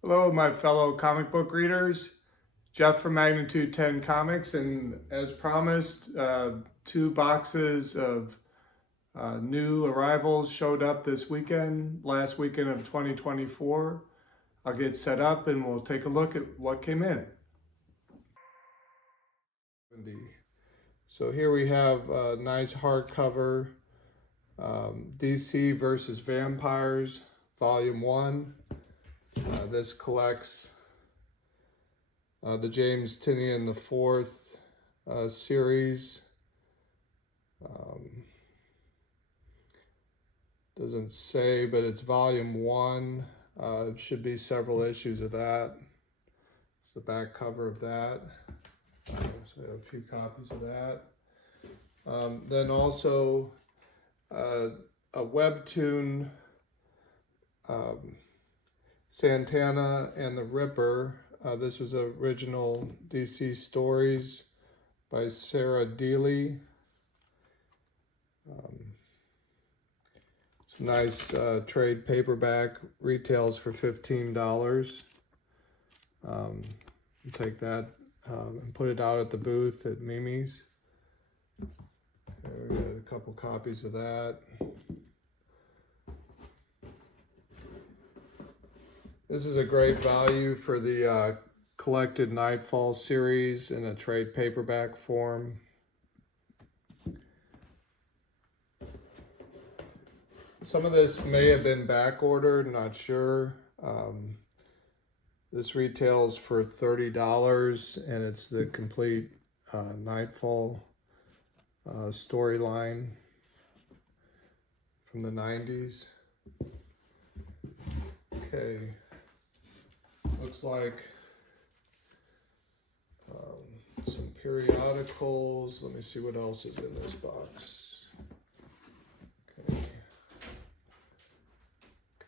Hello, my fellow comic book readers. Jeff from Magnitude 10 Comics, and as promised, 2 boxes of new arrivals showed up this weekend, last weekend of 2024. I'll get set up and we'll take a look at what came in. So here we have a nice hardcover, DC versus Vampires, Volume 1. This collects the James Tynion IV series. Doesn't say, but it's Volume 1. It should be several issues of that. It's the back cover of that. So I have a few copies of that. Then also a webtoon, Santana and the Ripper. This was original DC stories by Sarah Deely. It's a nice trade paperback, retails for $15. Take that and put it out at the booth at Mimi's. We got a couple copies of that. This is a great value for the collected Nightfall series in a trade paperback form. Some of this may have been back ordered, not sure. This retails for $30 and it's the complete Nightfall storyline from the 90s. Okay, looks like some periodicals. Let me see what else is in this box.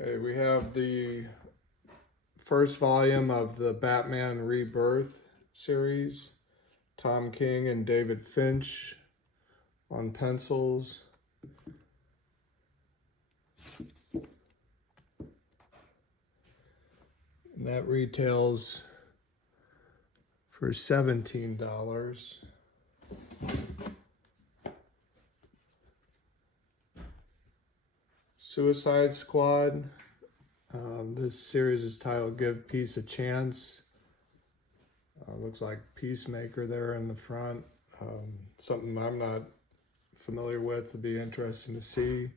Okay, we have the first volume of the Batman Rebirth series, Tom King and David Finch on pencils. And that retails for $17. Suicide Squad. This series is titled Give Peace a Chance. Looks like Peacemaker there in the front. Something I'm not familiar with, to be interesting to see.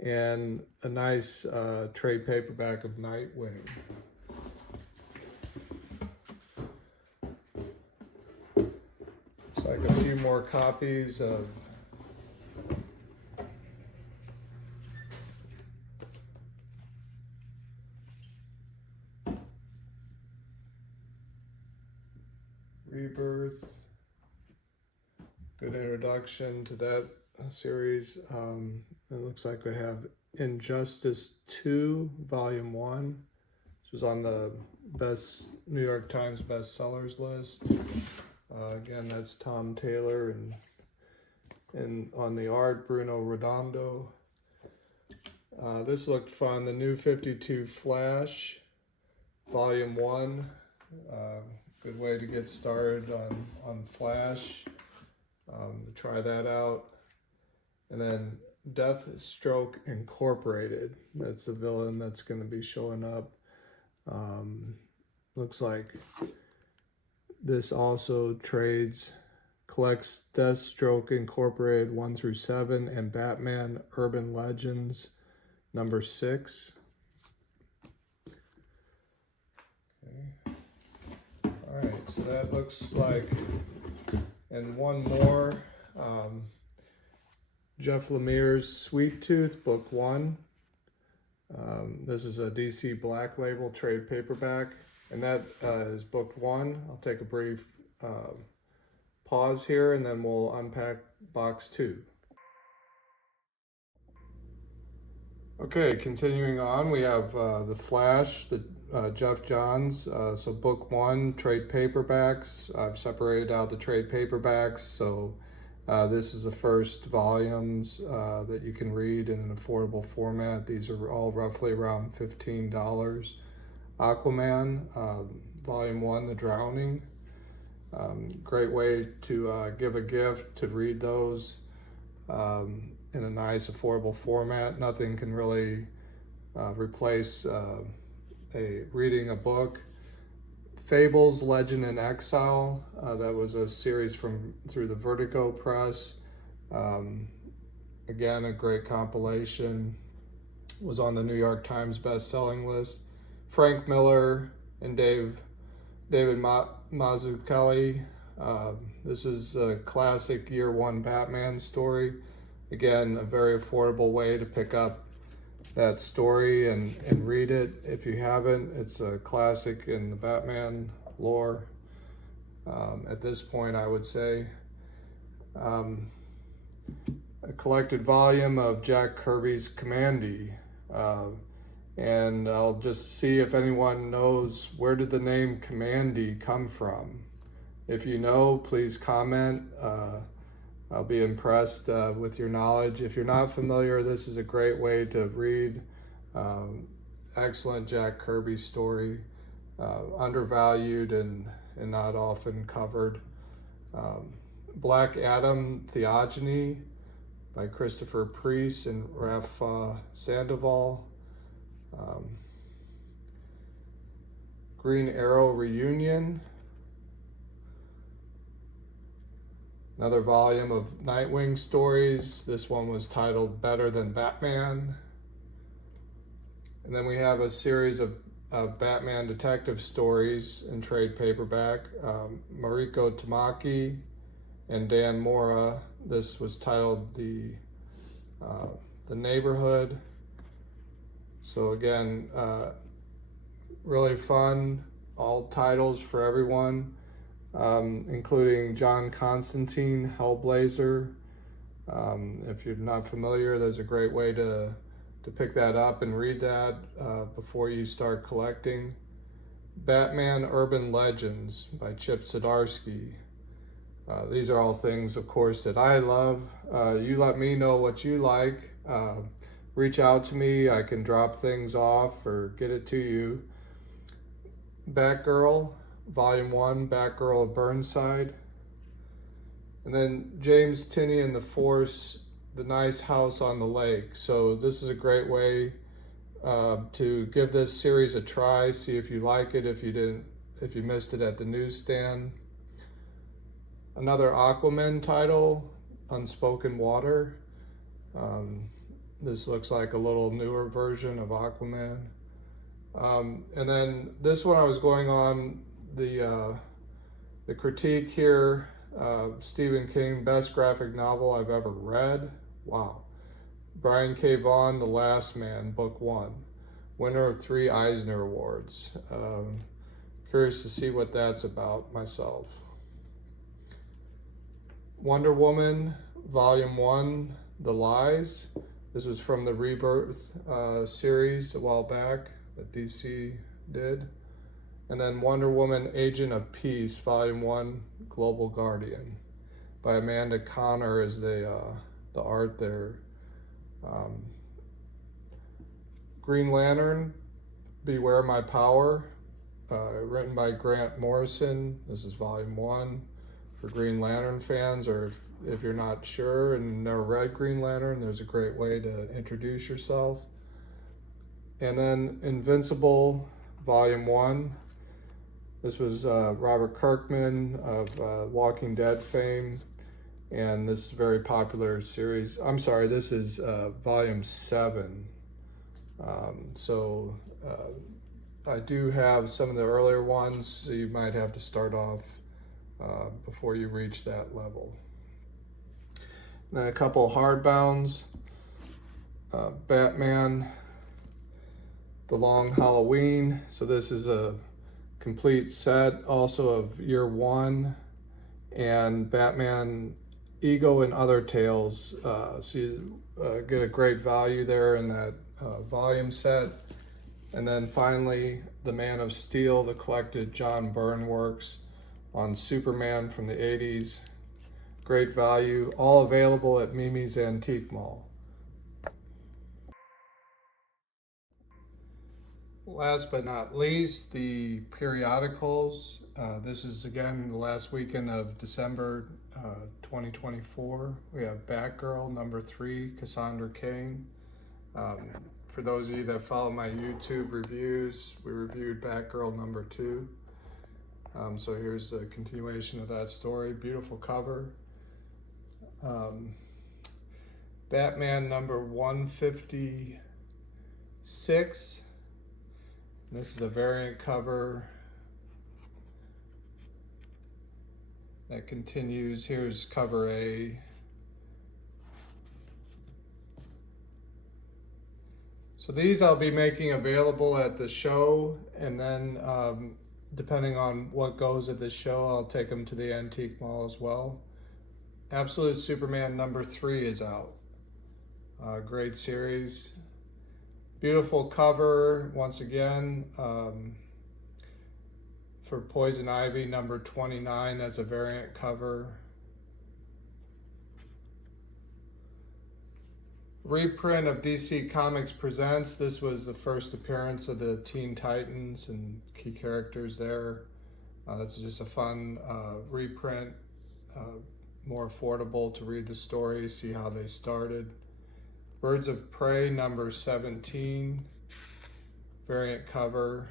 And a nice trade paperback of Nightwing. Looks like a few more copies of Rebirth. Good introduction to that series. It looks like we have Injustice 2, Volume 1. This was on the New York Times bestsellers list. Again, that's Tom Taylor, and on the art, Bruno Redondo. This looked fun. The New 52 Flash, Volume 1. Good way to get started on Flash. To try that out. And then Deathstroke Incorporated. That's the villain that's going to be showing up. Looks like this also collects Deathstroke Incorporated 1 through 7 and Batman Urban Legends number 6. Okay. All right, so that looks like, and one more, Jeff Lemire's Sweet Tooth, Book 1. This is a DC Black Label trade paperback, and that is Book 1. I'll take a brief pause here, and then we'll unpack Box 2. Okay, continuing on, we have The Flash, the Jeff Johns. So Book 1, trade paperbacks. I've separated out the trade paperbacks, so this is the first volumes that you can read in an affordable format. These are all roughly around $15. Aquaman, Volume 1, The Drowning. Great way to give a gift, to read those in a nice, affordable format. Nothing can really replace reading a book. Fables, Legend in Exile. That was a series through the Vertigo Press. Again, a great compilation. Was on the New York Times best-selling list. Frank Miller and David Mazzucchelli. This is a classic Year One Batman story. Again, a very affordable way to pick up that story and read it. If you haven't, it's a classic in the Batman lore. At this point, I would say. A collected volume of Jack Kirby's Kamandi. And I'll just see if anyone knows, where did the name Kamandi come from? If you know, please comment. I'll be impressed with your knowledge. If you're not familiar, this is a great way to read. Excellent Jack Kirby story, undervalued and not often covered. Black Adam Theogony by Christopher Priest and Raph Sandoval. Green Arrow Reunion. Another volume of Nightwing stories. This one was titled Better Than Batman. And then we have a series of Batman detective stories in trade paperback. Mariko Tamaki and Dan Mora. This was titled The Neighborhood. So again, really fun, all titles for everyone, including John Constantine, Hellblazer. If you're not familiar, there's a great way to pick that up and read that before you start collecting. Batman Urban Legends by Chip Zdarsky. These are all things, of course, that I love. You let me know what you like. Reach out to me. I can drop things off or get it to you. Batgirl, Volume 1, Batgirl of Burnside. And then James Tinney and the Force, The Nice House on the Lake. So this is a great way to give this series a try. See if you like it, if you missed it at the newsstand. Another Aquaman title, Unspoken Water. This looks like a little newer version of Aquaman. And then this one I was going on the critique here. Stephen King, best graphic novel I've ever read. Wow. Brian K. Vaughan, The Last Man, Book 1. Winner of 3 Eisner Awards. Curious to see what that's about myself. Wonder Woman, Volume 1, The Lies. This was from the Rebirth series a while back that DC did. And then Wonder Woman, Agent of Peace, Volume 1, Global Guardian by Amanda Connor is the art there. Green Lantern, Beware My Power, written by Grant Morrison. This is Volume 1 for Green Lantern fans, or if you're not sure and never read Green Lantern, there's a great way to introduce yourself. And then Invincible, Volume 1. This was Robert Kirkman of Walking Dead fame, and this is a very popular series. I'm sorry, this is Volume 7. So I do have some of the earlier ones, so you might have to start off before you reach that level. And then a couple of hardbounds. Batman, The Long Halloween. So this is a complete set also of Year One, and Batman Ego and Other Tales. So you get a great value there in that volume set. And then finally, The Man of Steel, the collected John Byrne works on Superman from the 80s. Great value, all available at Mimi's Antique Mall. Last but not least, the periodicals. This is again the last weekend of December 2024. We have Batgirl #3, Cassandra Cain. For those of you that follow my YouTube reviews, we reviewed Batgirl #2. So here's a continuation of that story. Beautiful cover. Batman #156. This is a variant cover that continues. Here's cover A. So these I'll be making available at the show, and then depending on what goes at the show, I'll take them to the antique mall as well. Absolute Superman #3 is out. Great series. Beautiful cover once again for Poison Ivy #29. That's a variant cover. Reprint of DC Comics Presents. This was the first appearance of the Teen Titans and key characters there. That's just a fun reprint, more affordable to read the story, see how they started. Birds of Prey #17, variant cover.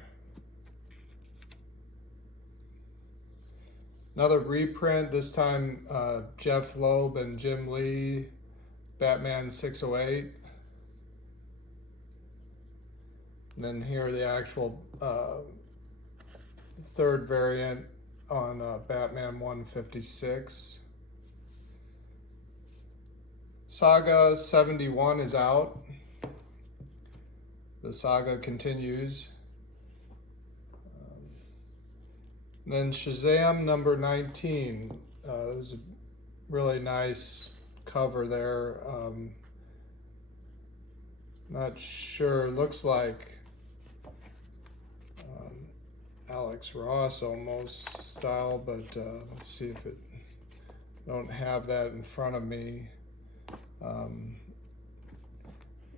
Another reprint, this time Jeff Loeb and Jim Lee, Batman 608. And then here are the actual third variant on Batman 156. Saga 71 is out. The saga continues. Then Shazam #19. There's a really nice cover there. Not sure. Looks like Alex Ross almost style, but let's see if it. Don't have that in front of me.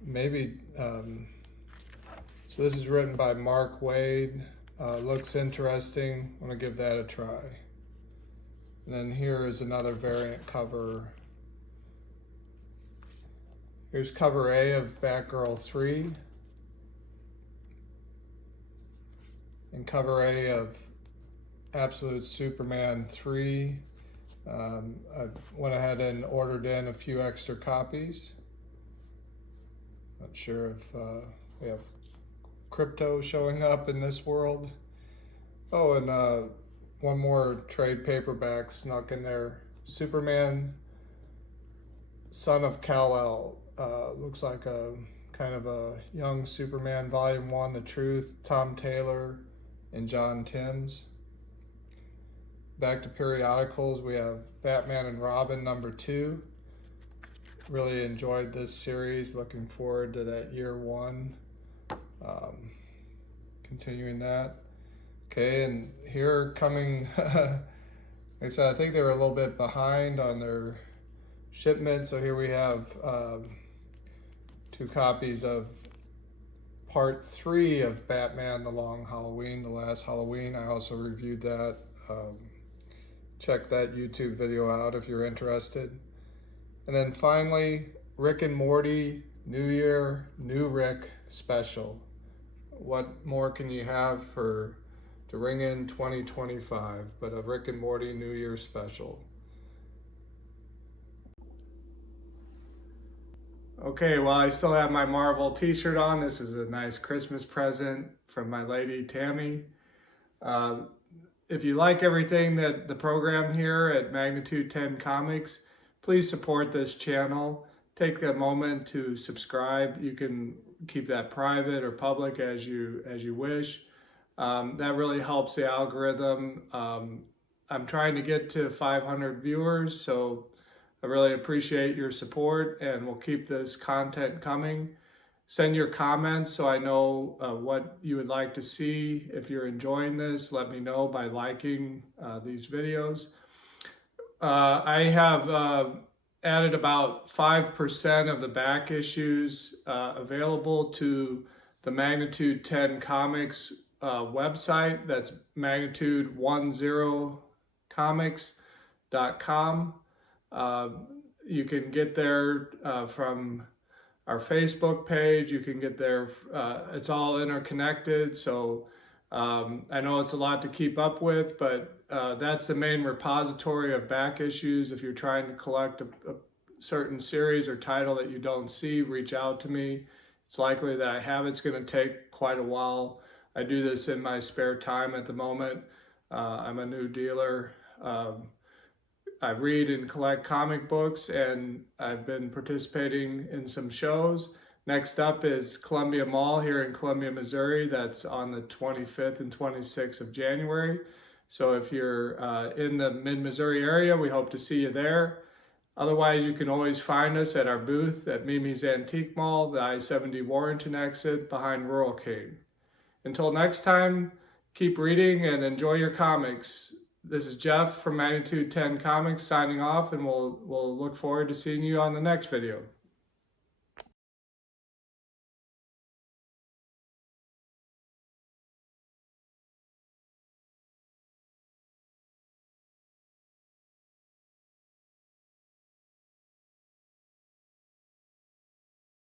Maybe so this is written by Mark Waid. Looks interesting. I want to give that a try. And then here is another variant cover. Here's cover A of Batgirl 3 and cover A of Absolute Superman 3. I went ahead and ordered in a few extra copies. Not sure if we have crypto showing up in this world. Oh, and one more trade paperback snuck in there. Superman, Son of Kal-El. Looks like a kind of a young Superman, Volume 1, The Truth, Tom Taylor and John Timms. Back to periodicals, we have Batman and Robin #2. Really enjoyed this series. Looking forward to that year 1. Continuing that. Okay, and here coming, like I said, I think they were a little bit behind on their shipment. So here we have 2 copies of Part 3 of Batman The Long Halloween, The Last Halloween. I also reviewed that. Check that YouTube video out if you're interested. And then finally, Rick and Morty New Year, New Rick special. What more can you have to ring in 2025 but a Rick and Morty New Year special? Okay, well, I still have my Marvel t-shirt on. This is a nice Christmas present from my lady, Tammy. If you like everything that the program here at Magnitude 10 Comics, please support this channel. Take a moment to subscribe. You can keep that private or public as you wish. That really helps the algorithm. I'm trying to get to 500 viewers, so I really appreciate your support, and we'll keep this content coming. Send your comments so I know what you would like to see. If you're enjoying this, let me know by liking these videos. I have added about 5% of the back issues available to the Magnitude 10 Comics website. That's magnitude10comics.com. You can get there from our Facebook page. You can get there. It's all interconnected. So I know it's a lot to keep up with, but that's the main repository of back issues. If you're trying to collect a certain series or title that you don't see, reach out to me. It's likely that I have. It's going to take quite a while. I do this in my spare time at the moment. I'm a new dealer. I read and collect comic books, and I've been participating in some shows. Next up is Columbia Mall here in Columbia, Missouri. That's on the 25th and 26th of January. So if you're in the mid-Missouri area, we hope to see you there. Otherwise, you can always find us at our booth at Mimi's Antique Mall, the I-70 Warrenton exit behind Rural King. Until next time, keep reading and enjoy your comics. This is Jeff from Magnitude 10 Comics signing off, and we'll look forward to seeing you on the next video.